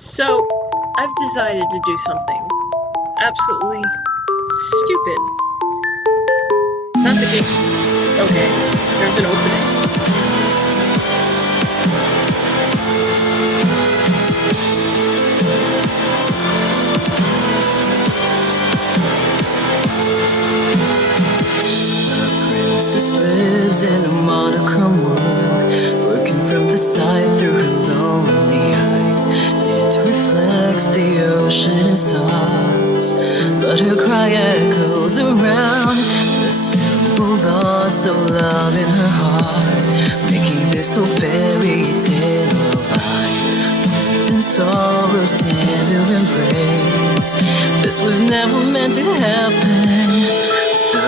So, I've decided to do something absolutely stupid. Not the game. Okay, there's an opening. Princess lives in a monochrome world, working from the side through her lonely eyes. It reflects the ocean and stars, but her cry echoes around the simple loss of love in her heart, making this whole fairy tale by and sorrow's tender embrace. This was never meant to happen. The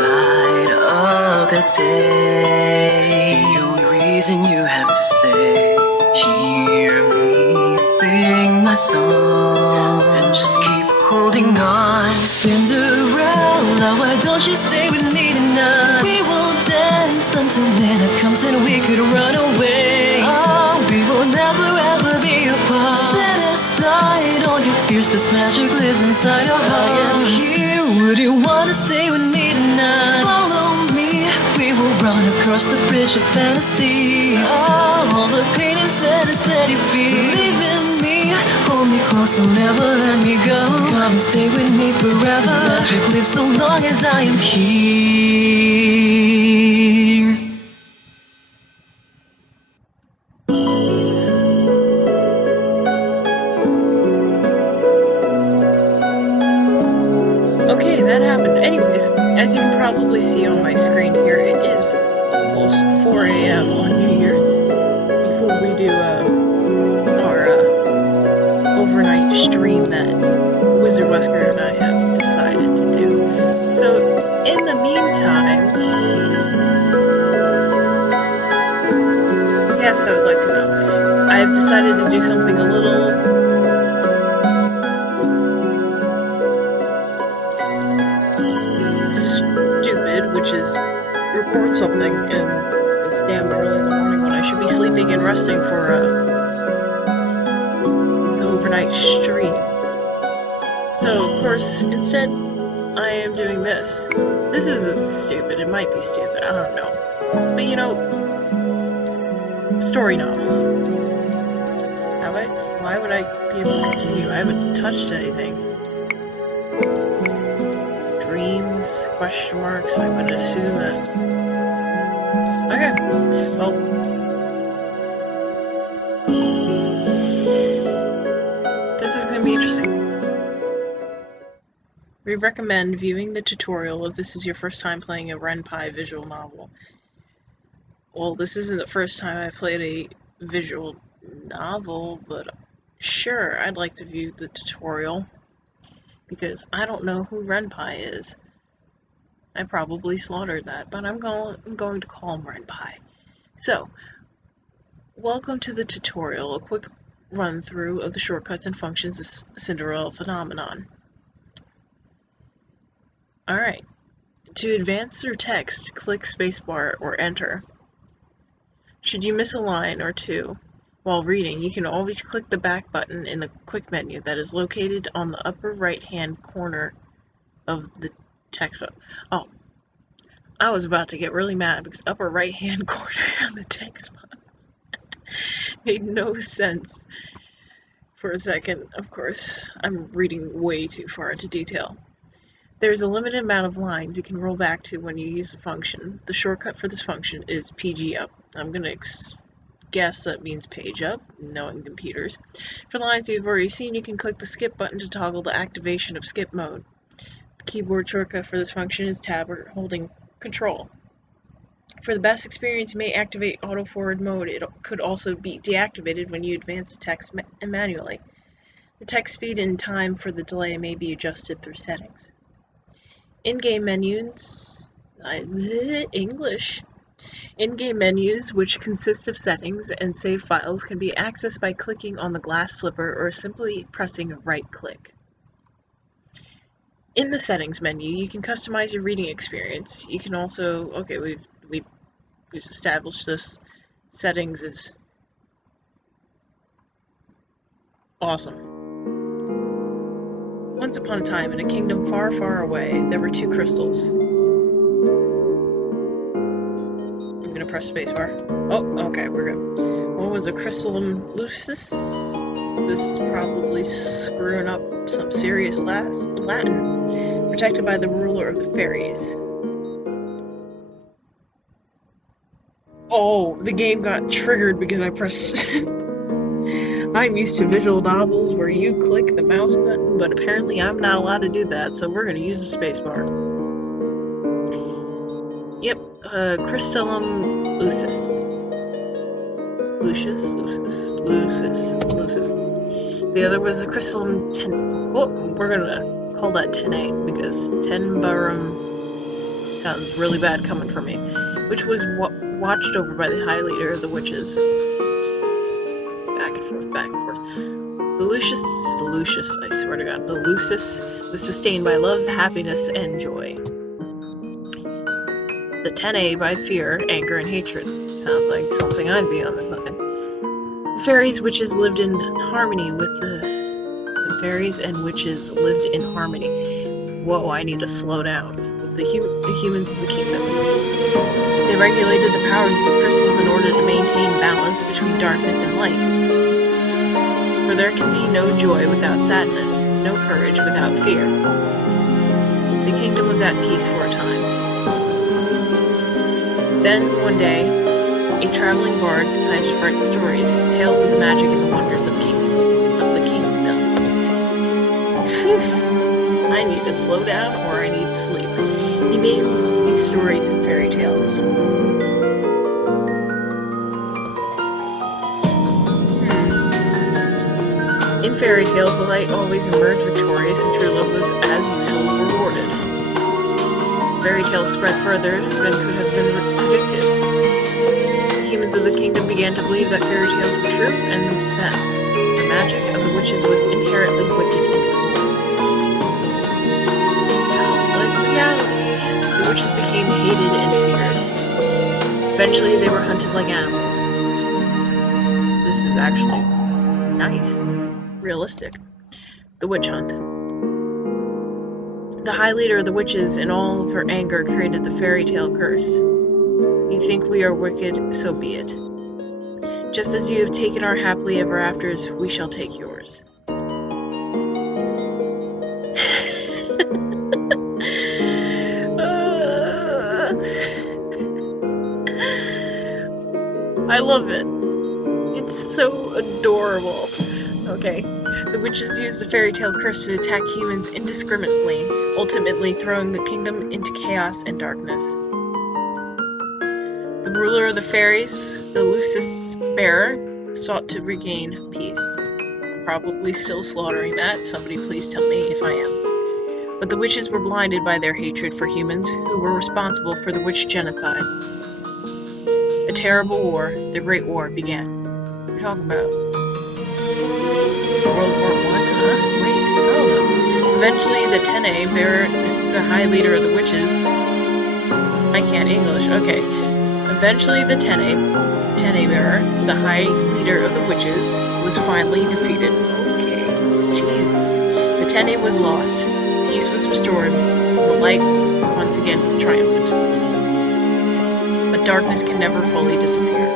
light of the day, the only reason you have to stay. Hear me sing my song and just keep holding on. Cinderella, why don't you stay with me tonight? We will dance until midnight comes and we could run away. Oh, we will never ever be apart. Set aside all your fears, this magic lives inside our heart. I am here, would you wanna stay with me tonight? Follow me, we will run across the bridge of fantasy. Oh, all the pain and sadness that you feel, believe in me, hold me close, don't never let me go. Come and stay with me forever. Magic lives so long as I am here. Okay, that happened. Anyways, as you can probably see on my screen here, it is almost 4 a.m. on New Year's before we do our overnight stream that Wizard Wesker and I have decided to do. So, in the meantime, yes, I would like to know. I've decided to do something a little stupid, which is record something in this damn early in the morning when I should be sleeping and resting for the overnight stream. So, of course, instead, I am doing this. This isn't stupid. It might be stupid. I don't know. But you know, story novels. Why would I be able to continue? I haven't touched anything. Dreams, question marks, I would assume that. Okay, well. This is going to be interesting. We recommend viewing the tutorial if this is your first time playing a Ren'Py visual novel. Well, this isn't the first time I played a visual novel, but sure, I'd like to view the tutorial, because I don't know who Ren'Py is. I probably slaughtered that, but I'm going to call him Ren'Py. So, welcome to the tutorial, a quick run through of the shortcuts and functions of Cinderella phenomenon. Alright, to advance through text, click spacebar or enter. Should you miss a line or two while reading, you can always click the back button in the quick menu that is located on the upper right hand corner of the text box. Oh, I was about to get really mad because upper right hand corner of the text box made no sense for a second. Of course, I'm reading way too far into detail. There's a limited amount of lines you can roll back to when you use the function. The shortcut for this function is PG up. I'm going to guess that means page up, knowing computers. For lines you've already seen, you can click the skip button to toggle the activation of skip mode. The keyboard shortcut for this function is tab or holding control. For the best experience, you may activate auto forward mode. It could also be deactivated when you advance the text manually. The text speed and time for the delay may be adjusted through settings. In-game menus, English. In-game menus, which consist of settings and save files, can be accessed by clicking on the glass slipper or simply pressing a right-click. In the settings menu, you can customize your reading experience. You can also, okay, we've established this. Settings is Awesome. Once upon a time, in a kingdom far, far away, there were 2 crystals. I'm gonna press spacebar. Oh, okay, we're good. One was a crystallum lucis. This is probably screwing up some serious Latin. Protected by the ruler of the fairies. Oh, the game got triggered because I pressed... I'm used to visual novels where you click the mouse button, but apparently I'm not allowed to do that, so we're going to use the spacebar. Yep, crystallum lucis. Lucius. The other was a crystallum oh, we're going to call that 10A, because tenbarum sounds really bad coming from me, which was watched over by the high leader of the witches. Back and forth. The Lucius, I swear to God, the Lucis was sustained by love, happiness, and joy. The 10A by fear, anger, and hatred. Sounds like something I'd be on the side. The fairies, witches lived in harmony with the fairies and witches lived in harmony. Whoa, I need to slow down. With the humans of the kingdom. They regulated the powers of the crystals in order to maintain balance between darkness and light. For there can be no joy without sadness, no courage without fear. The kingdom was at peace for a time. Then, one day, a traveling bard decided to write stories, tales of the magic and the wonders of the kingdom. I need to slow down or I need sleep. He named these stories and fairy tales. In fairy tales, the light always emerged victorious and true love was, as usual, rewarded. Fairy tales spread further than could have been predicted. The humans of the kingdom began to believe that fairy tales were true and that the magic of the witches was inherently wicked and cruel. Sounds like reality. The witches became hated and feared. Eventually, they were hunted like animals. This is actually nice. Realistic. The witch hunt. The high leader of the witches, in all of her anger, created the fairy tale curse. You think we are wicked, so be it. Just as you have taken our happily ever afters, we shall take yours. I love it. It's so adorable. Okay. The witches used the fairy tale curse to attack humans indiscriminately, ultimately throwing the kingdom into chaos and darkness. The ruler of the fairies, the Lucis bearer, sought to regain peace. I'm probably still slaughtering that. Somebody please tell me if I am. But the witches were blinded by their hatred for humans, who were responsible for the witch genocide. A terrible war, the Great War, began. What are you talking about? World War I? Wait, hold on. Eventually, the 10A bearer, the high leader of the witches... I can't English, okay. Eventually, the 10A bearer, the high leader of the witches, was finally defeated. Okay, Jesus. The 10A was lost. Peace was restored. The light once again triumphed. But darkness can never fully disappear.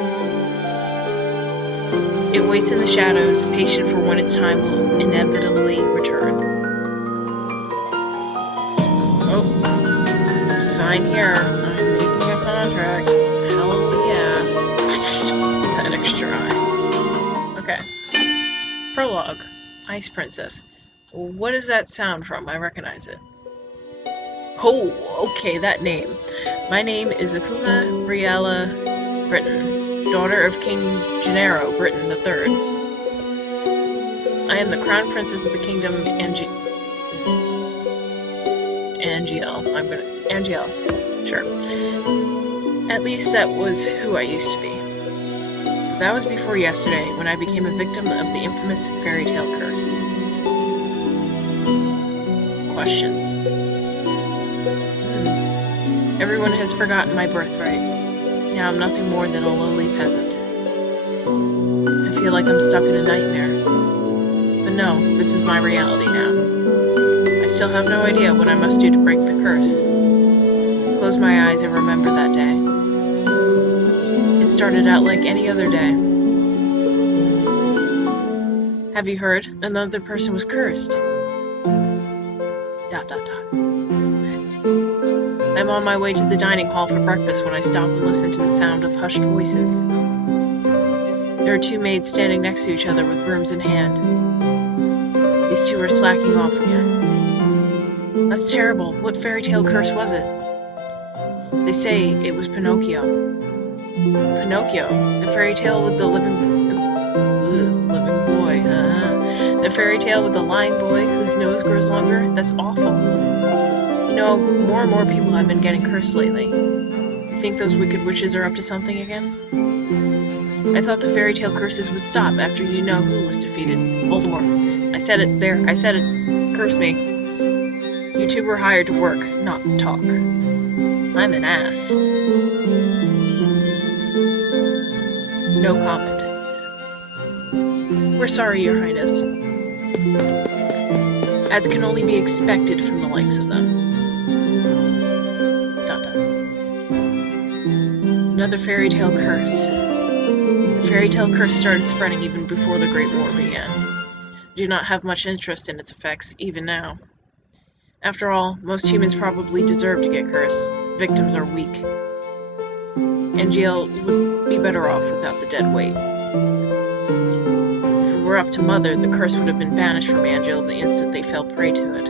It waits in the shadows, patient for when its time will inevitably return. Oh, sign here. I'm making a contract. Hell yeah. That extra eye. Okay. Prologue. Ice Princess. What is that sound from? I recognize it. Oh, okay, that name. My name is Akuma Riala Britain, daughter of King Gennaro Britain III. I am the crown princess of the kingdom Angiel. Sure. At least that was who I used to be. That was before yesterday, when I became a victim of the infamous fairy tale curse. Questions. Everyone has forgotten my birthright. Now I'm nothing more than a lowly peasant. I feel like I'm stuck in a nightmare. no, this is my reality now. I still have no idea what I must do to break the curse. Close my eyes and remember that day. It started out like any other day. Have you heard? Another person was cursed. ... I'm on my way to the dining hall for breakfast when I stop and listen to the sound of hushed voices. There are two maids standing next to each other with brooms in hand. These two are slacking off again. That's terrible. What fairy tale curse was it? They say it was Pinocchio. Pinocchio? The fairy tale with the living boy. The fairy tale with the lying boy whose nose grows longer? That's awful. You know, more and more people have been getting cursed lately. You think those wicked witches are up to something again? I thought the fairy tale curses would stop after you know who was defeated. Voldemort. I said it. There. I said it. Curse me. You two were hired to work, not talk. I'm an ass. No comment. We're sorry, Your Highness. As can only be expected from the likes of them. ... Another fairy tale curse. The fairy tale curse started spreading even before the Great War began. I do not have much interest in its effects, even now. After all, most humans probably deserve to get cursed. Victims are weak. Angel would be better off without the dead weight. If it were up to Mother, the curse would have been banished from Angel the instant they fell prey to it.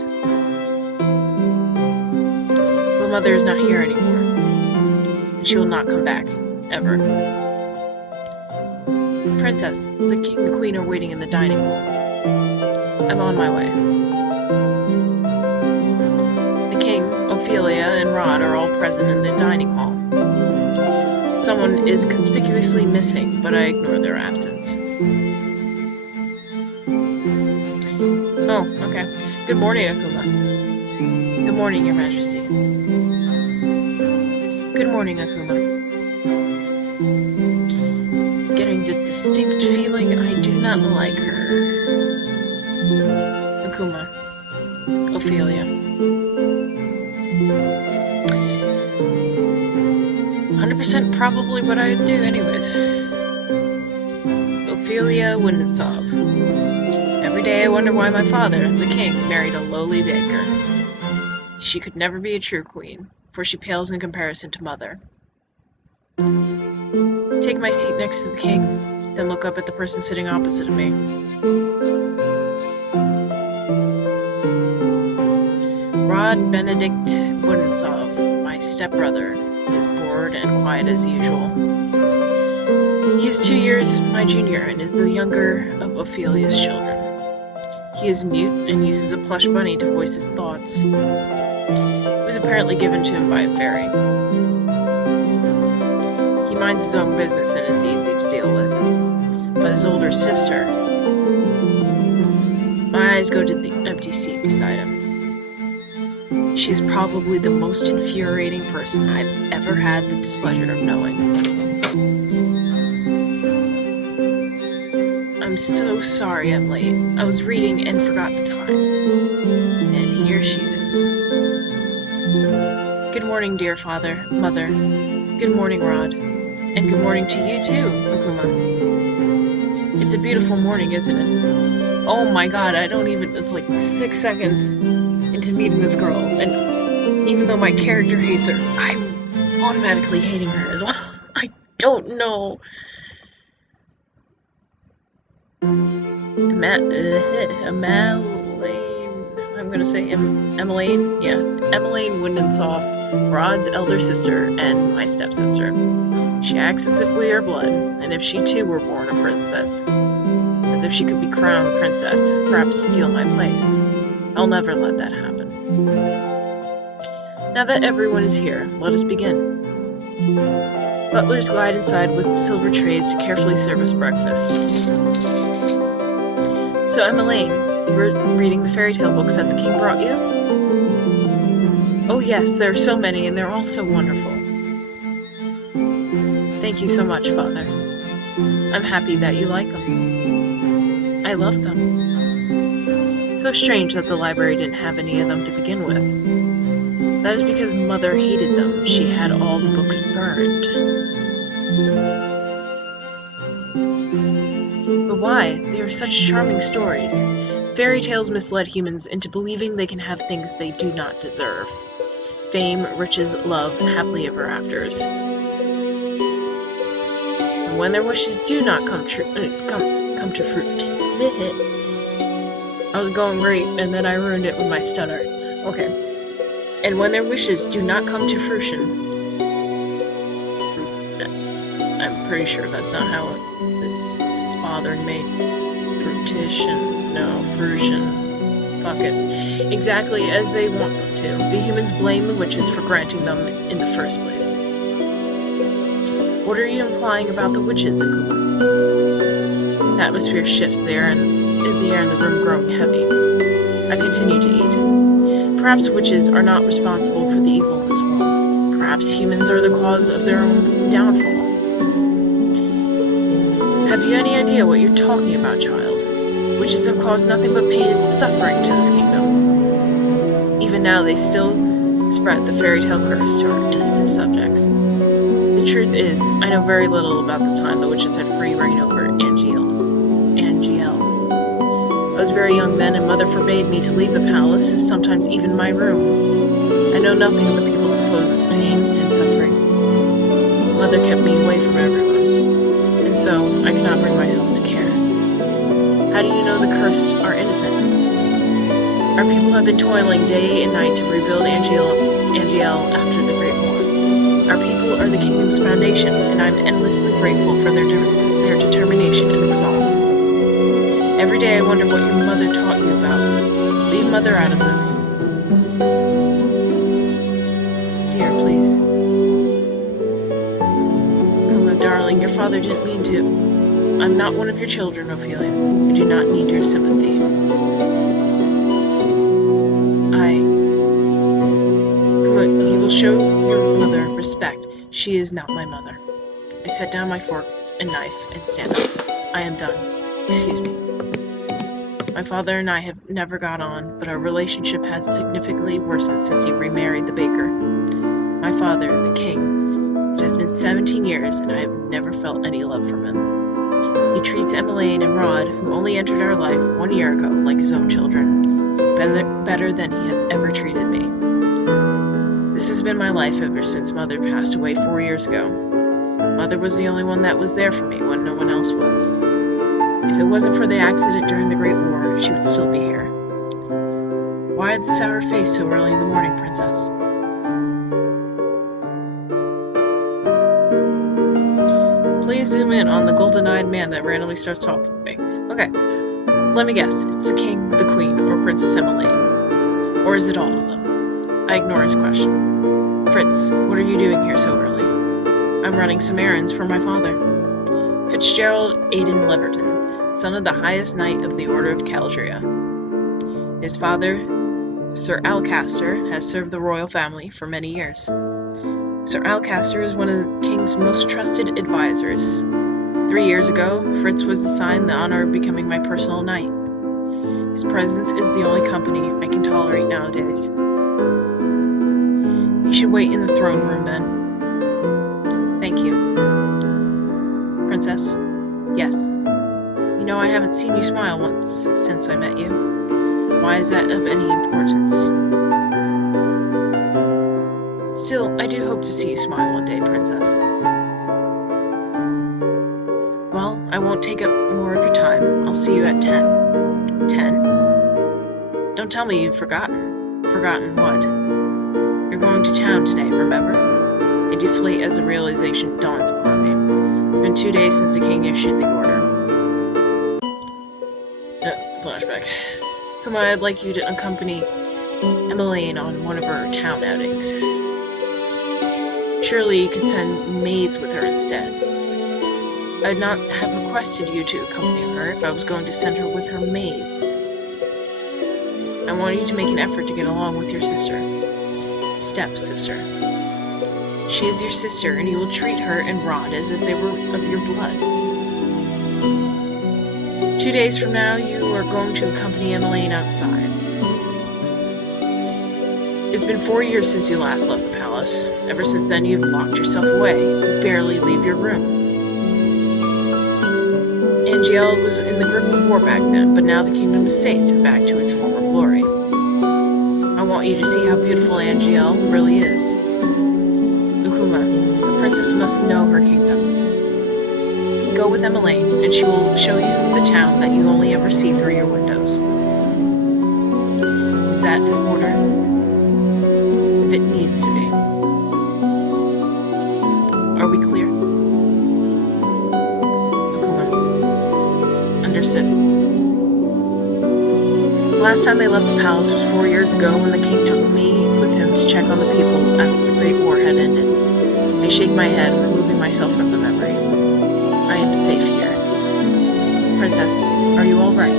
But Mother is not here anymore. And she will not come back. Ever. Princess, the king and queen are waiting in the dining hall. I'm on my way. The king, Ophelia, and Rod are all present in the dining hall. Someone is conspicuously missing, but I ignore their absence. Oh, okay. Good morning, Akuma. Good morning, Your Majesty. Good morning, Akuma. Getting the distinct feeling I do not like her. Akuma. Ophelia. 100% probably what I'd do anyways. Ophelia Windensov. Every day I wonder why my father, the king, married a lowly baker. She could never be a true queen, for she pales in comparison to Mother. Take my seat next to the king, then look up at the person sitting opposite of me. Rod Benedict Wodensov, my stepbrother, is bored and quiet as usual. He is 2 years my junior and is the younger of Ophelia's children. He is mute and uses a plush bunny to voice his thoughts. It was apparently given to him by a fairy. He minds his own business and is easy to deal with. But his older sister... My eyes go to the empty seat beside him. She's probably the most infuriating person I've ever had the displeasure of knowing. I'm so sorry I'm late. I was reading and forgot the time. And here she is. Good morning, dear father, mother. Good morning, Rod. And good morning to you too, Akuma. It's a beautiful morning, isn't it? Oh my god, it's like 6 seconds into meeting this girl, and even though my character hates her, I'm automatically hating her as well. I don't know. Emmeline? Yeah. Emmeline Windensov, Rod's elder sister and my stepsister. She acts as if we are blood, and if she too were born a princess. As if she could be crowned princess, perhaps steal my place. I'll never let that happen. Now that everyone is here, let us begin. Butlers glide inside with silver trays to carefully serve us breakfast. So, Emmeline, you were reading the fairy tale books that the king brought you? Oh yes, there are so many, and they're all so wonderful. Thank you so much, Father. I'm happy that you like them. I love them. So strange that the library didn't have any of them to begin with. That is because Mother hated them. She had all the books burned. But why? They are such charming stories. Fairy tales misled humans into believing they can have things they do not deserve. Fame, riches, love, happily ever afters. And when their wishes do not come to fruit. I was going great, and then I ruined it with my stutter. Okay. And when their wishes do not come to fruition... I'm pretty sure that's not how it's bothering me. Fruition. No, fruition. Fuck it. Exactly as they want them to. The humans blame the witches for granting them in the first place. What are you implying about the witches, Akuma? The atmosphere shifts the air in the room growing heavy. I continue to eat. Perhaps witches are not responsible for the evil in this world. Perhaps humans are the cause of their own downfall. Have you any idea what you're talking about, child? Witches have caused nothing but pain and suffering to this kingdom. Even now, they still spread the fairy tale curse to our innocent subjects. The truth is, I know very little about the time the witches had free reign over Angiel. I was very young then, and Mother forbade me to leave the palace, sometimes even my room. I know nothing of the people's supposed pain and suffering. Mother kept me away from everyone, and so I could not bring myself to care. How do you know the cursed are innocent? Our people have been toiling day and night to rebuild Angiel after the Great War. Our people are the kingdom's foundation, and I'm endlessly grateful for their determination and resolve. Every day I wonder what your mother taught you about. Leave Mother out of this. Dear, please. Kuma, darling, your father didn't mean to. I'm not one of your children, Ophelia. I do not need your sympathy. Kuma, you will show your mother respect. She is not my mother. I set down my fork and knife and stand up. I am done. Excuse me. My father and I have never got on, but our relationship has significantly worsened since he remarried the baker. My father, the king. It has been 17 years, and I have never felt any love from him. He treats Emmeline and Rod, who only entered our life 1 year ago, like his own children, better than he has ever treated me. This has been my life ever since Mother passed away 4 years ago. Mother was the only one that was there for me when no one else was. If it wasn't for the accident during the Great War, she would still be here. Why the sour face so early in the morning, Princess? Please zoom in on the golden-eyed man that randomly starts talking to me. Okay, let me guess. It's the king, the queen, or Princess Emmeline. Or is it all of them? I ignore his question. Fritz, what are you doing here so early? I'm running some errands for my father. Fitzgerald Aidan Leverton, son of the highest knight of the Order of Caldria. His father, Sir Alcaster, has served the royal family for many years. Sir Alcaster is one of the king's most trusted advisors. 3 years ago, Fritz was assigned the honor of becoming my personal knight. His presence is the only company I can tolerate nowadays. You should wait in the throne room then. Thank you. Princess? Yes. You know, I haven't seen you smile once since I met you. Why is that of any importance? Still, I do hope to see you smile one day, Princess. Well, I won't take up more of your time. I'll see you at 10. 10? Don't tell me you've forgotten. Forgotten what? You're going to town today, remember? I deflate as the realization dawns upon me. It's been 2 days since the king issued the order. Flashback. Come on, I'd like you to accompany Emmeline on one of her town outings. Surely you could send maids with her instead. I would not have requested you to accompany her if I was going to send her with her maids. I want you to make an effort to get along with your sister. Step-sister. She is your sister, and you will treat her and Rod as if they were of your blood. 2 2 days from now, you are going to accompany Emmeline outside. It's been 4 years since you last left the palace. Ever since then, you've locked yourself away. You barely leave your room. Angiel was in the grip of war back then, but now the kingdom is safe and back to its former glory. I want you to see how beautiful Angiel really is. Ukuma, the princess must know her kingdom. Go with Emmeline, and she will show you the town that you only ever see through your windows. Is that in order? If it needs to be. Are we clear? Ukuma. Understood. The last time I left the palace was 4 years ago when the king took me with him to check on the people after the Great War had ended. I shake my head, removing myself from the memory. I am safe here. Princess, are you all right? It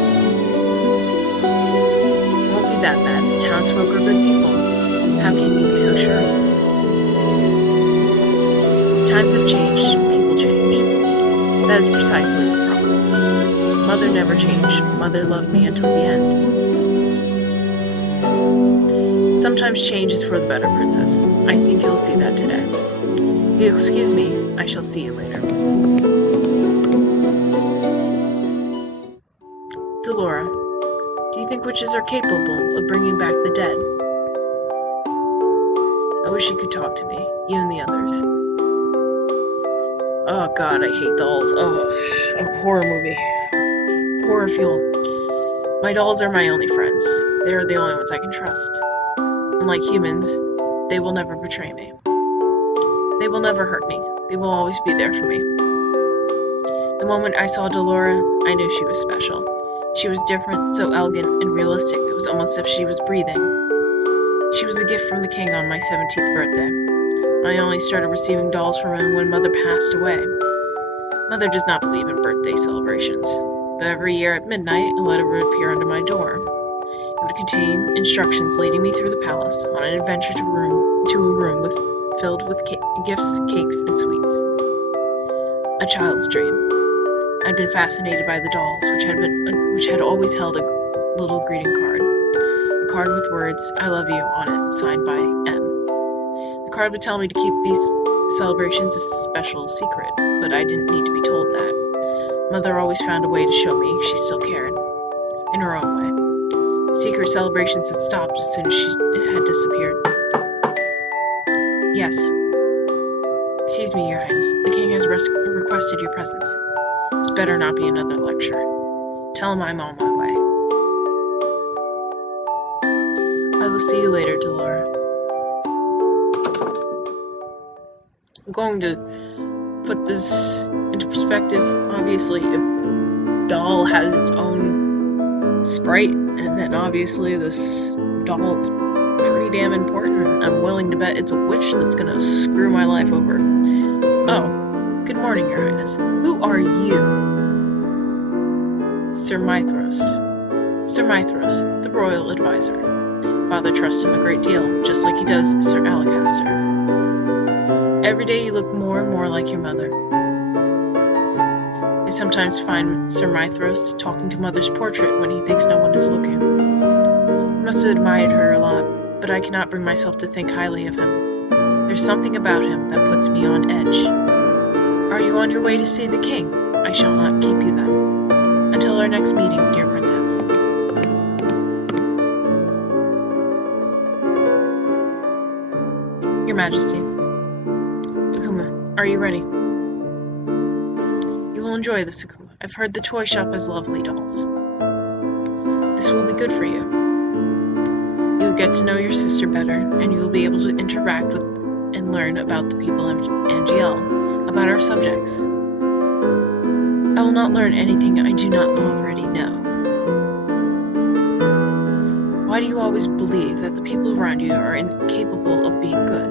won't be that bad. The townsfolk are good people. How can you be so sure? Times have changed. People change. That is precisely the problem. Mother never changed. Mother loved me until the end. Sometimes change is for the better, Princess. I think you'll see that today. If you excuse me, I shall see you later. Delora, do you think witches are capable of bringing back the dead? I wish you could talk to me, you and the others. Oh god, I hate dolls. Oh, a horror movie. Horror fuel. My dolls are my only friends. They are the only ones I can trust. Unlike humans, they will never betray me. They will never hurt me. They will always be there for me. The moment I saw Delora, I knew she was special. She was different, so elegant and realistic, it was almost as if she was breathing. She was a gift from the king on my 17th birthday. I only started receiving dolls from him when Mother passed away. Mother does not believe in birthday celebrations, but every year at midnight, a letter would appear under my door. It would contain instructions leading me through the palace on an adventure to a room filled with gifts, cakes, and sweets. A child's dream. I'd been fascinated by the dolls, which had always held a little greeting card. A card with words, "I love you," on it, signed by M. The card would tell me to keep these celebrations a special secret, but I didn't need to be told that. Mother always found a way to show me she still cared, in her own way. Secret celebrations had stopped as soon as she had disappeared. Yes. Excuse me, Your Highness. The king has requested your presence. This better not be another lecture. Tell him I'm on my way. I will see you later, Delora. I'm going to put this into perspective. Obviously, if the doll has its own sprite, and then obviously this doll is pretty damn important, I'm willing to bet it's a witch that's gonna screw my life over. Oh, good morning, Your Highness. Who are you? Sir Mithros. Sir Mithros, the royal advisor. Father trusts him a great deal, just like he does Sir Alacaster. Every day you look more and more like your mother. I sometimes find Sir Mithros talking to Mother's portrait when he thinks no one is looking. I must have admired her a lot, but I cannot bring myself to think highly of him. There's something about him that puts me on edge. Are you on your way to see the king? I shall not keep you then. Until our next meeting, dear princess. Your Majesty. Ukuma, are you ready? You will enjoy this, Ukuma. I've heard the toy shop has lovely dolls. This will be good for you. You will get to know your sister better, and you will be able to interact with and learn about the people of Angiel, about our subjects. I will not learn anything I do not already know. Why do you always believe that the people around you are incapable of being good?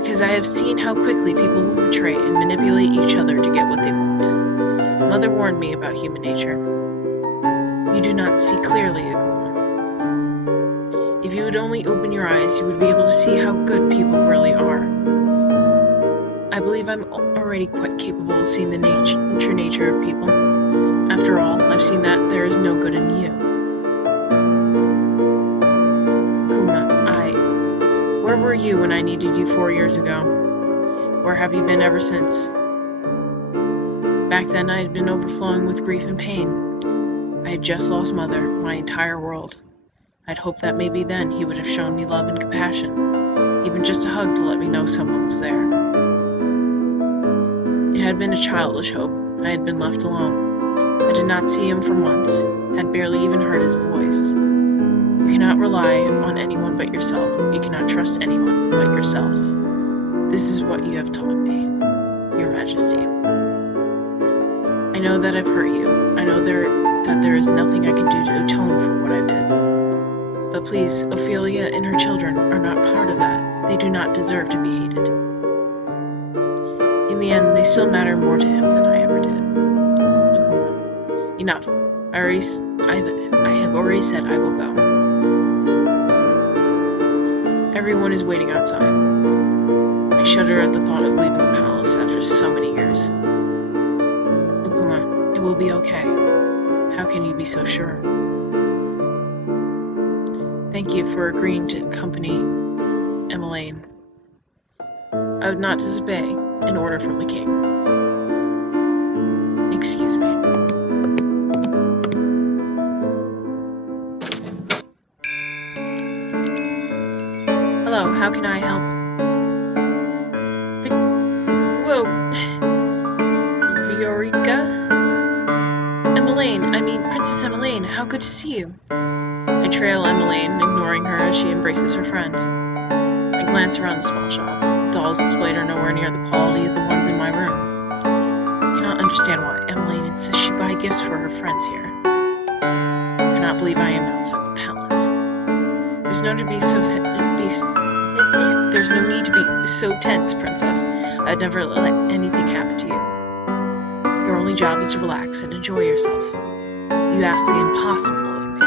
Because I have seen how quickly people will betray and manipulate each other to get what they want. Mother warned me about human nature. You do not see clearly, Ukuma. If you would only open your eyes, you would be able to see how good people really are. I believe I'm already quite capable of seeing the true nature of people. After all, I've seen that there is no good in you. Akuma, where were you when I needed you 4 years ago? Where have you been ever since? Back then I had been overflowing with grief and pain. I had just lost Mother, my entire world. I'd hoped that maybe then he would have shown me love and compassion, even just a hug to let me know someone was there. It had been a childish hope. I had been left alone. I did not see him for months, had barely even heard his voice. You cannot rely on anyone but yourself. You cannot trust anyone but yourself. This is what you have taught me, Your Majesty. I know that I've hurt you. I know that there is nothing I can do to atone for what I did. But please, Ophelia and her children are not part of that. They do not deserve to be hated. In the end, they still matter more to him than I ever did. Akuma, enough. I have already said I will go. Everyone is waiting outside. I shudder at the thought of leaving the palace after so many years. Akuma, it will be okay. How can you be so sure? Thank you for agreeing to accompany Emmeline. I would not disobey an order from the king. Excuse me. Hello, how can I help? Whoa. Viorica? Princess Emmeline, how good to see you. I trail Emmeline, ignoring her as she embraces her friend. I glance around the small shop. Dolls displayed are nowhere near the quality of the ones in my room. I cannot understand why Emmeline insists she buy gifts for her friends here. I cannot believe I am outside the palace. There's no need to be so tense, Princess. I'd never let anything happen to you. Your only job is to relax and enjoy yourself. You ask the impossible of me.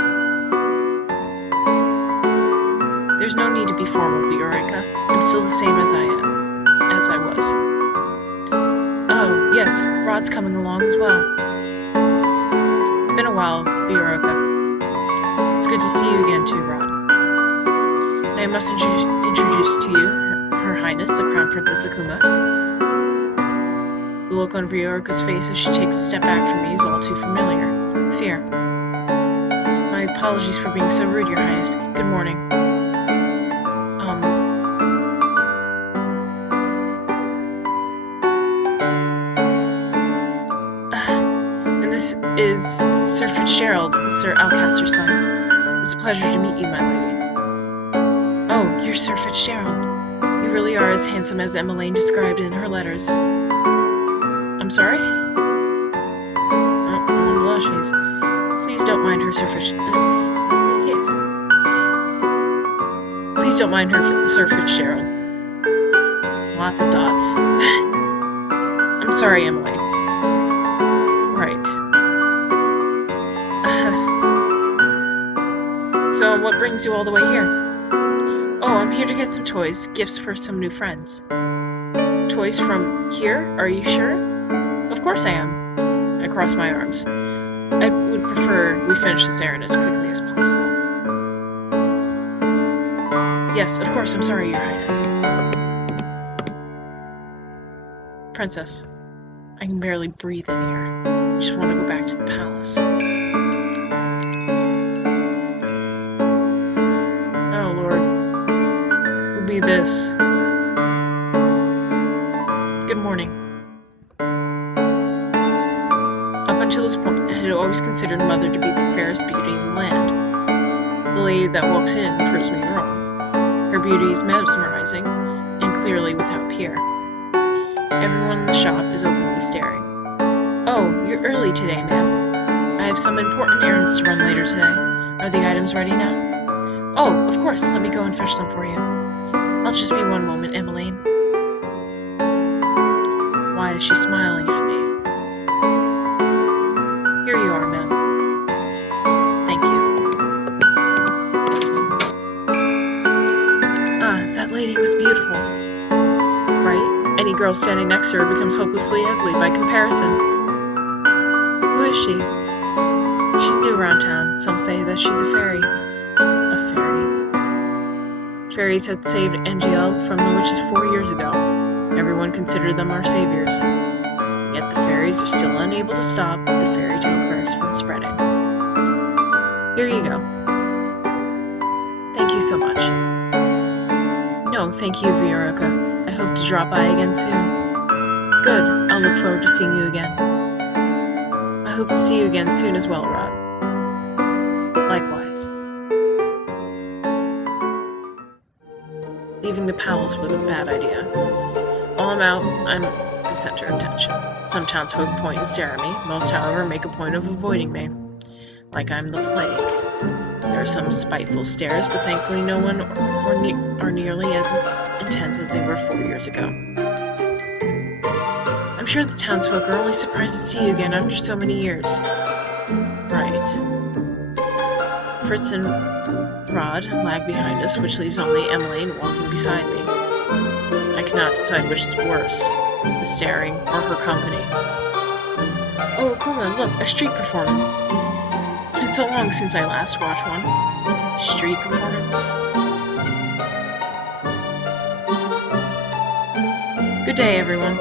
There's no need to be formal, Viorica. I'm still the same as I was. Oh, yes, Rod's coming along as well. It's been a while, Viorica. It's good to see you again too, Rod. And I must introduce to you Her Highness, the Crown Princess Akuma. The look on Viorica's face as she takes a step back from me is all too familiar. Fear. My apologies for being so rude, Your Highness. Good morning. And this is Sir Fitzgerald, Sir Alcaster's son. It's a pleasure to meet you, my lady. Oh, you're Sir Fitzgerald. You really are as handsome as Emmeline described in her letters. I'm sorry? I'm blushes. Please don't mind her, Sir Fitzgerald. Yes. Please don't mind her, Sir Fitzgerald. Lots of dots. I'm sorry, Emily. Right. So, what brings you all the way here? Oh, I'm here to get some toys, gifts for some new friends. Toys from here? Are you sure? Of course I am. I cross my arms. I would prefer we finish this errand as quickly as possible. Yes, of course, I'm sorry, Your Highness. Princess, I can barely breathe in here. I just want to go back to the palace. Oh, Lord. Who'll be this? Good morning. Up until this point, I had always considered Mother to be the fairest beauty in the land. The lady that walks in proves me wrong. Her beauty is mesmerizing, and clearly without peer. Everyone in the shop is openly staring. Oh, you're early today, ma'am. I have some important errands to run later today. Are the items ready now? Oh, of course, let me go and fetch some for you. I'll just be one moment, Emmeline. Why is she smiling at me? Here you are, ma'am. Thank you. Ah, that lady was beautiful. Right? Any girl standing next to her becomes hopelessly ugly by comparison. Who is is she? She's new around town. Some say that she's a fairy. A fairy. Fairies had saved Angel from the witches 4 years ago. Everyone considered them our saviors. Yet the fairies are still unable to stop the fairy tale curse from spreading. Here you go. Thank you so much. No, thank you, Viorica. I hope to drop by again soon. Good. I'll look forward to seeing you again. I hope to see you again soon as well, Rod. Likewise. Leaving the palace was a bad idea. While I'm out, I'm the center of attention. Some townsfolk point and stare at me. Most, however, make a point of avoiding me. Like I'm the plague. There are some spiteful stares, but thankfully no one are nearly as intense as they were 4 years ago. I'm sure the townsfolk are only surprised to see you again after so many years. Right. Fritz and Rod lag behind us, which leaves only Emmeline walking beside me. I cannot decide which is worse, the staring or her company. Oh, Kuma, look, a street performance. It's been so long since I last watched one. Street performance. Good day, everyone.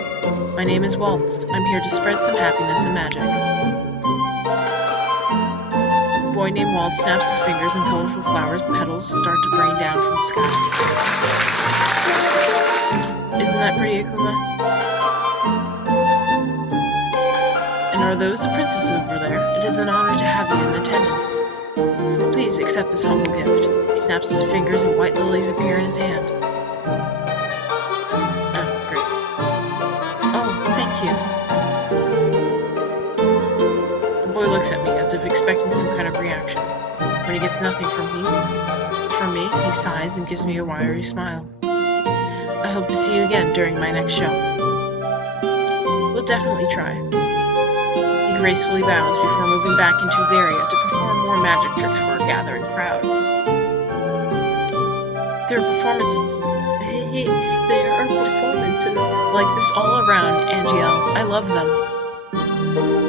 My name is Waltz. I'm here to spread some happiness and magic. A boy named Waltz snaps his fingers and colorful flowers' petals start to rain down from the sky. Isn't that pretty, Akuma? And are those the princesses over there? It is an honor to have you in attendance. Please accept this humble gift. He snaps his fingers and white lilies appear in his hand. Great. Oh, thank you. The boy looks at me as if expecting some kind of reaction. When he gets nothing from me, he sighs and gives me a wiry smile. I hope to see you again during my next show. We'll definitely try. He gracefully bows before moving back into his area to perform more magic tricks for a gathering crowd. There are performances like this all around, Angel. I love them.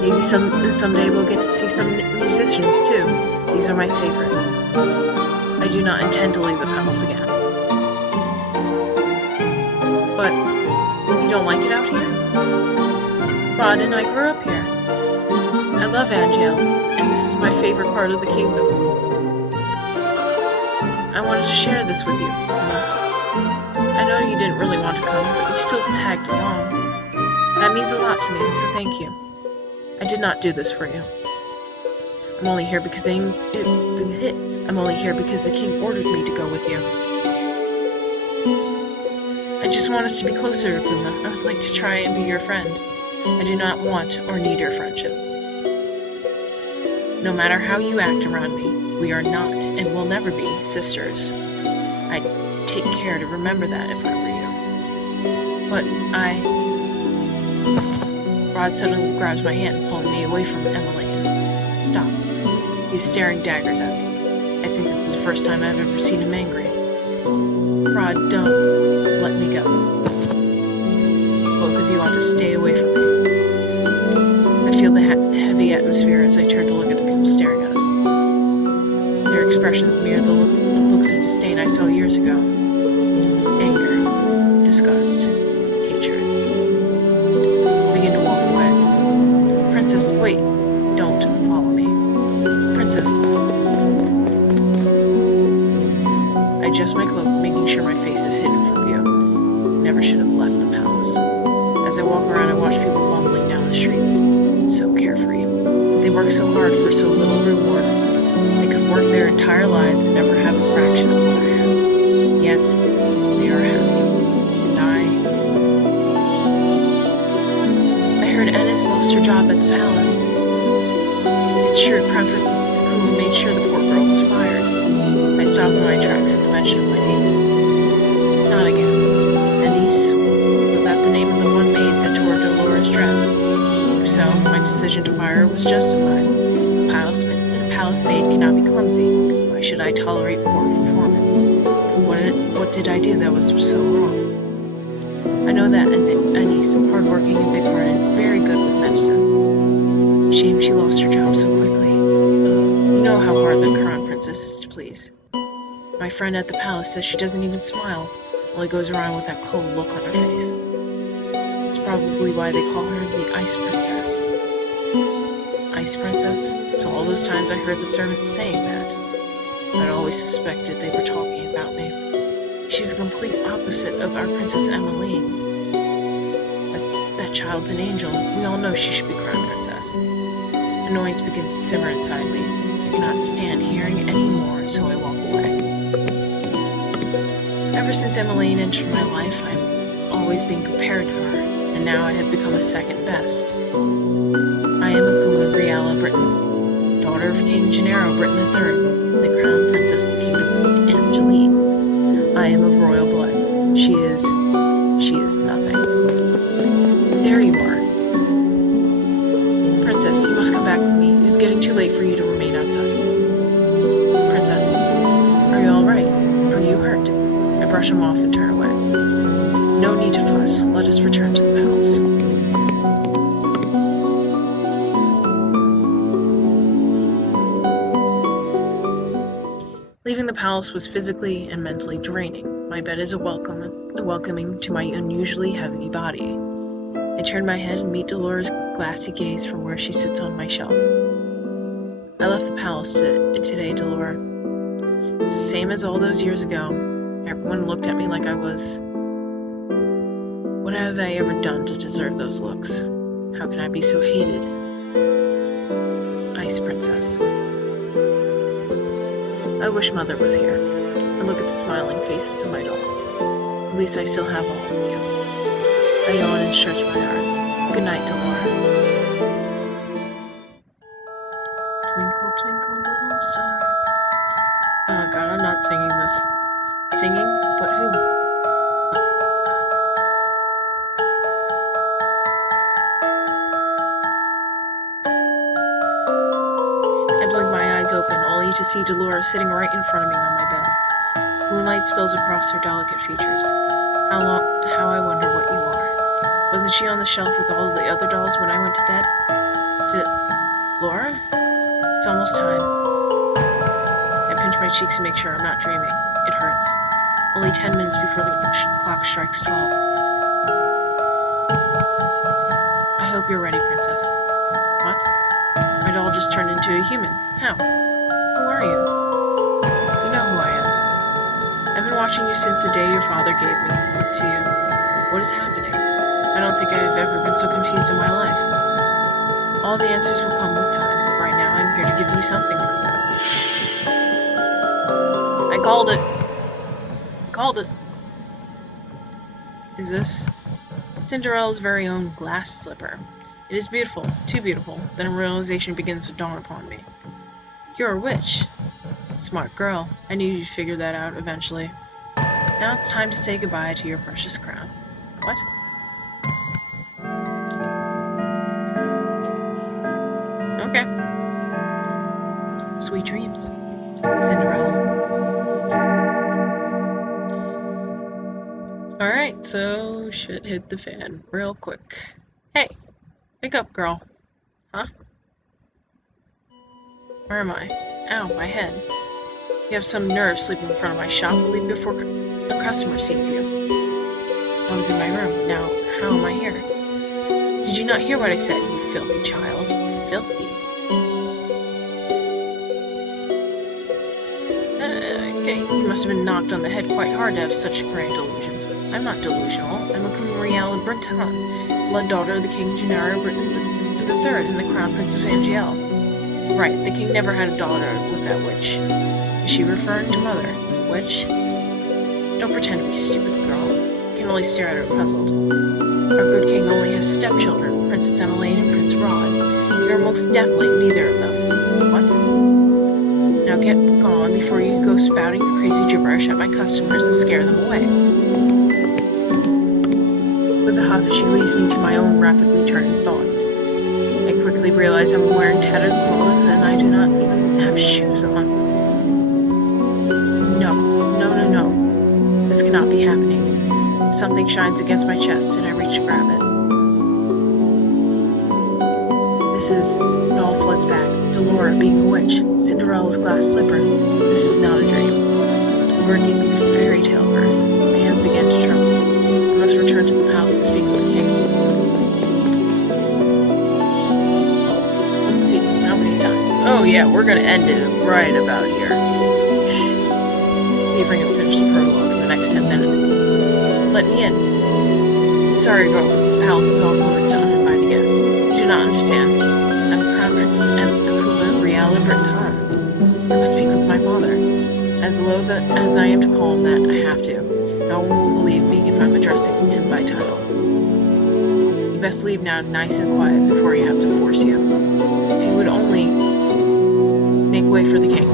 Maybe someday we'll get to see some musicians too. These are my favorite. I do not intend to leave the palace again. But you don't like it out here? Rod and I grew up here. I love Angel, and this is my favorite part of the kingdom. I wanted to share this with you. I know you didn't really want to come, but you still tagged along. That means a lot to me, so thank you. I did not do this for you. I'm only here because the king ordered me to go with you. I just want us to be closer, Akuma. I would like to try and be your friend. I do not want or need your friendship. No matter how you act around me, we are not and will never be sisters. I'd take care to remember that if I were you. But Rod suddenly grabs my hand, pulling me away from Emmeline. Stop. He's staring daggers at me. I think this is the first time I've ever seen him angry. Rod, don't let me go. Both of you ought to stay away from me. I feel the heavy atmosphere as I turn to look at the people staring at us. Their expressions mirror the looks of disdain I saw years ago. Anger, disgust, hatred. I begin to walk away. Princess, wait. Don't follow me. Princess. I adjust my cloak, making sure my face is hidden from view. Never should have left the palace. As I walk around, I watch people bumbling down the streets. So carefree. They work so hard for so little reward. They could work their entire lives and never have a fraction of what I have. Yet, they are happy. And I heard Ennis lost her job at the palace. It's sure Princess who made sure the poor girl was fired. I stopped in my tracks at the mention of my name. Not again. Ennis, was that the name of the one maid that tore Dolores' dress? If so, my decision to fire her was justified. A palace maid cannot be clumsy. Why should I tolerate poor performance? What did I do that was so wrong? I know that Ennis, hardworking and big-hearted, very good with medicine. Shame she lost her job so quickly. You know how hard the crown princess is to please. My friend at the palace says she doesn't even smile, only goes around with that cold look on her face. That's probably why they call her the Ice Princess. Ice Princess? So all those times I heard the servants saying that, I'd always suspected they were talking about me. She's the complete opposite of our Princess Emmeline. That child's an angel. We all know she should be crown princess. Annoyance begins to simmer inside me. I cannot stand hearing it anymore, so I walk away. Ever since Emmeline entered my life, I'm always being compared to her, and now I have become a second best. I am Epsiode of Britain, daughter of King Gennaro Britain III, the crown princess of the kingdom of Angeline. I am of royal blood. She is nothing. There you are. Princess, you must come back with me. It is getting too late for you to remain outside. Princess, are you alright? Are you hurt? I brush him off and turn away. No need to fuss. Let us return to the palace. Leaving the palace was physically and mentally draining. My bed is welcoming to my unusually heavy body. I turn my head and meet Dolores' glassy gaze from where she sits on my shelf. I left the palace today, Dolores. It was the same as all those years ago. Everyone looked at me like I was... What have I ever done to deserve those looks? How can I be so hated? Ice Princess. I wish Mother was here. I look at the smiling faces of my dolls. At least I still have all of you. I yawn and stretch my arms. Good night, Dolores. Twinkle, twinkle, little star. Oh God, I'm not singing this. Singing? But who? I blink my eyes open, only to see Dolores sitting right in front of me on my bed. Moonlight spills across her delicate features. How I wonder what you are. Wasn't she on the shelf with all the other dolls when I went to bed? Laura? It's almost time. I pinch my cheeks to make sure I'm not dreaming. It hurts. Only 10 minutes before the clock strikes 12. I hope you're ready, Princess. What? My doll just turned into a human. How? Who are you? You know who I am. I've been watching you since the day your father gave me to you. What is happening? I don't think I have ever been so confused in my life. All the answers will come with time. Right now, I'm here to give you something, Princess. I called it. Is this? Cinderella's very own glass slipper. It is beautiful, too beautiful. Then a realization begins to dawn upon me. You're a witch. Smart girl. I knew you'd figure that out eventually. Now it's time to say goodbye to your precious crown. What? Okay. Sweet dreams, Cinderella. Alright, so shit hit the fan real quick. Hey, wake up, girl. Huh? Where am I? Ow, my head. You have some nerve sleeping in front of my shop. Leave before a customer sees you. I was in my room. Now, how am I here? Did you not hear what I said, you filthy child? Filthy. Okay, you must have been knocked on the head quite hard to have such grand delusions. I'm not delusional. I'm a Cinderella Breton, blood daughter of the King Gennaro Britain III and the Crown Prince of Angel. Right, the king never had a daughter with that witch. Is she referring to Mother? Witch? Don't pretend to be stupid, girl. You can only stare at her puzzled. Our good king only has stepchildren, Princess Emmeline and Prince Rod. You are most definitely neither of them. What? Now get gone before you go spouting your crazy gibberish at my customers and scare them away. With a huff, she leaves me to my own rapidly turning thoughts. I quickly realize I'm wearing tattered clothes and I do not even have shoes on. No. This cannot be happening. Something shines against my chest and I reach to grab it. It all floods back. Delora being a witch. Cinderella's glass slipper. This is not a dream. Delora gave me the fairy tale verse. My hands began to tremble. I must return to the palace and speak with the king. Let's see, how many times? Oh yeah, we're gonna end it right about here. See if I can finish the prologue in the next 10 minutes. Let me in. Sorry, girl, but this palace is off limits to uninvited guests. You do not understand. I'm a crown princess and Akula Real Britain. I must speak with my father. As loath as I am to call him that, I have to. No one will believe me if I'm addressing him by title. You best leave now nice and quiet before you have to force you. If you would only make way for the king.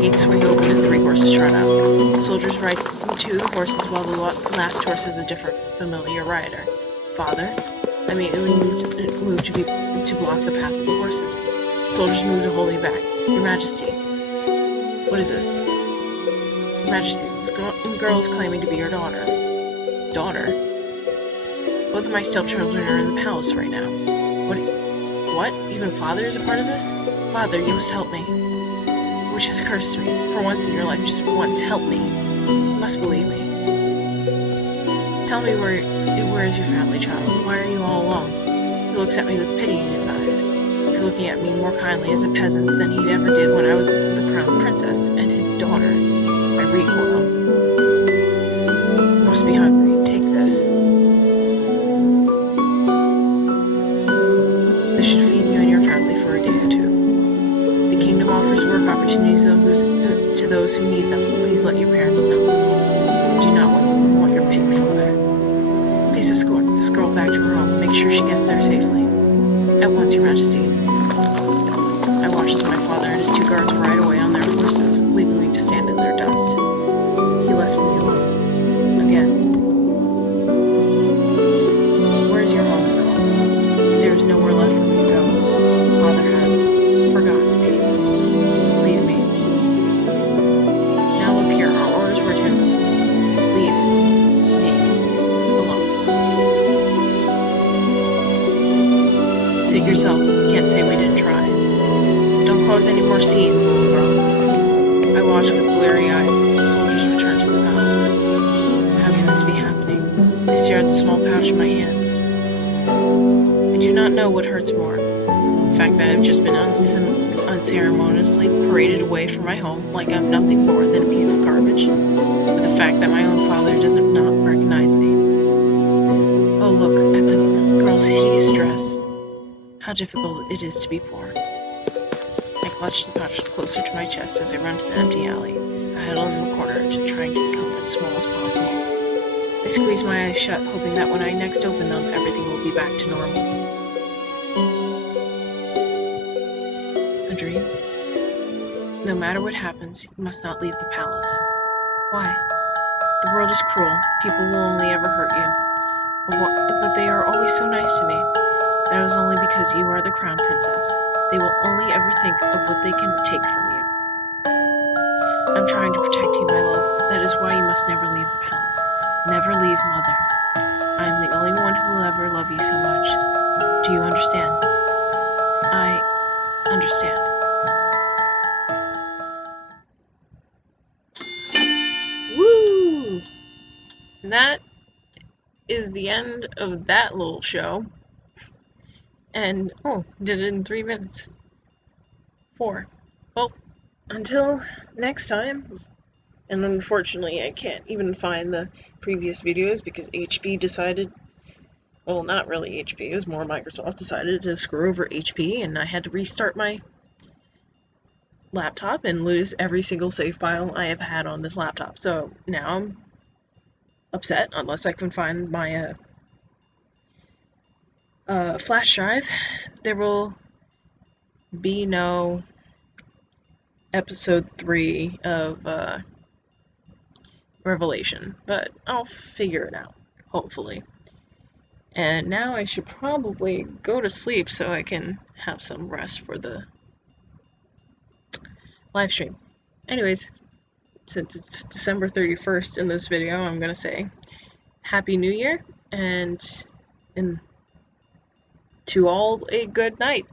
Gates swing open and 3 horses trot out. Soldiers ride 2 horses while the last horse has a different familiar rider. Father? I immediately moved to block the path of the horses. Soldiers moved to hold me back. Your Majesty. What is this? Your Majesty, this girl is claiming to be your daughter. Daughter? Both of my stepchildren are in the palace right now. What? Even Father is a part of this? Father, you must help me. Which has cursed me. For once in your life, just once, help me. You must believe me. Tell me where is your family, child? Why are you all alone? He looks at me with pity in his eyes. He's looking at me more kindly as a peasant than he ever did when I was the crown princess and his daughter. I recoil. You must be hungry. Take this. This should feed you and your family for a day or two. The kingdom offers work opportunities to those who need them. Please let your parents know. I do not want your pitiful father. Please escort this girl back to her home. Make sure she gets there safely. At once, Your Majesty. I watched as my father and his 2 guards ride away on their horses, leaving me to stand in their dust. He left me alone. Again. Where is your home, girl? There is nowhere left for me to go. Father has forgotten me. Leave me. Now look here, our orders were to leave me alone. Suit yourself. You can't say we didn't try. Don't cause any more scenes, little girl. I watched with bleary eyes as the soldiers returned to the palace. How can this be happening? I stare at the small pouch in my hands. I do not know what hurts more. The fact that I've just been unceremoniously paraded away from my home like I'm nothing more than a piece of garbage, or the fact that my own father does not recognize me. Oh, look at the girl's hideous dress. How difficult it is to be poor. I clutch the pouch closer to my chest as I run to the empty alley. I huddle in the corner to try and become as small as possible. I squeeze my eyes shut, hoping that when I next open them, everything will be back to normal. A dream? No matter what happens, you must not leave the palace. Why? The world is cruel. People will only ever hurt you. But they are always so nice to me. That is only because you are the crown princess. They will only ever think of what they can take from you. I'm trying to protect you, my love. That is why you must never leave the palace. Never leave Mother. I am the only one who will ever love you so much. Do you understand? I understand. Woo! And that is the end of that little show. And, did it in 3 minutes. 4. Well, until next time. And unfortunately, I can't even find the previous videos because HP decided, well, not really HP, it was more Microsoft decided to screw over HP, and I had to restart my laptop and lose every single save file I have had on this laptop. So now I'm upset unless I can find my flash drive. There will be no episode 3 of Revelation, but I'll figure it out, hopefully. And now I should probably go to sleep so I can have some rest for the live stream. Anyways, since it's December 31st in this video, I'm gonna say Happy New Year, and To all a good night.